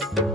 you